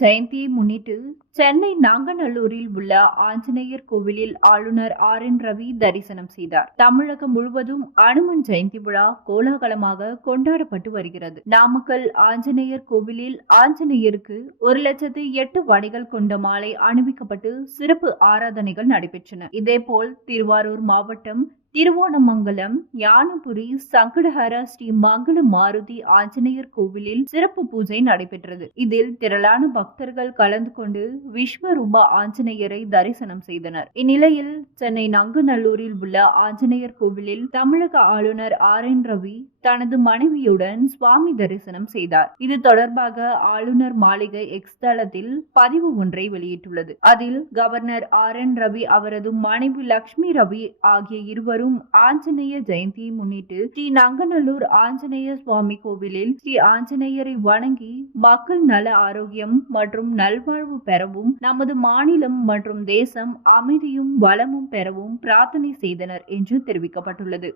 ஜெயந்தியை முன்னிட்டு சென்னை நாங்கநல்லூரில் உள்ள ஆஞ்சநேயர் கோவிலில் ஆளுநர் RN ரவி தரிசனம் செய்தார். தமிழகம் முழுவதும் அனுமன் ஜெயந்தி விழா கோலாகலமாக கொண்டாடப்பட்டு வருகிறது. நாமக்கல் ஆஞ்சநேயர் கோவிலில் ஆஞ்சநேயருக்கு 1,08,000 வடைகள் கொண்ட மாலை அணிவிக்கப்பட்டு சிறப்பு ஆராதனைகள் நடைபெற்றன. இதேபோல் திருவாரூர் மாவட்டம் திருவோணமங்கலம் ஞானபுரி சங்கடஹர ஸ்ரீ மங்கள மாருதி ஆஞ்சநேயர் கோவிலில் சிறப்பு பூஜை நடைபெற்றது. இதில் திரளான பக்தர்கள் கலந்து கொண்டு விஸ்வரூப ஆஞ்சநேயரை தரிசனம் செய்தனர். இந்நிலையில் சென்னை நாங்கநல்லூரில் உள்ள ஆஞ்சநேயர் கோவிலில் தமிழக ஆளுநர் RN ரவி தனது மனைவியுடன் சுவாமி தரிசனம் செய்தார். இது தொடர்பாக ஆளுநர் மாளிகை எக்ஸ் தளத்தில் பதிவு ஒன்றை வெளியிட்டுள்ளது. அதில் கவர்னர் RN ரவி அவரது மனைவி லட்சுமி ரவி ஆகிய இருவரும் ஆஞ்சநேய ஜெயந்தியை முன்னிட்டு ஸ்ரீ நாங்கநல்லூர் ஆஞ்சநேய சுவாமி கோவிலில் ஸ்ரீ ஆஞ்சநேயரை வணங்கி மக்கள் நல ஆரோக்கியம் மற்றும் நல்வாழ்வு பெறவும் நமது மாநிலம் மற்றும் தேசம் அமைதியும் வளமும் பெறவும் பிரார்த்தனை செய்தனர் என்று தெரிவிக்கப்பட்டுள்ளது.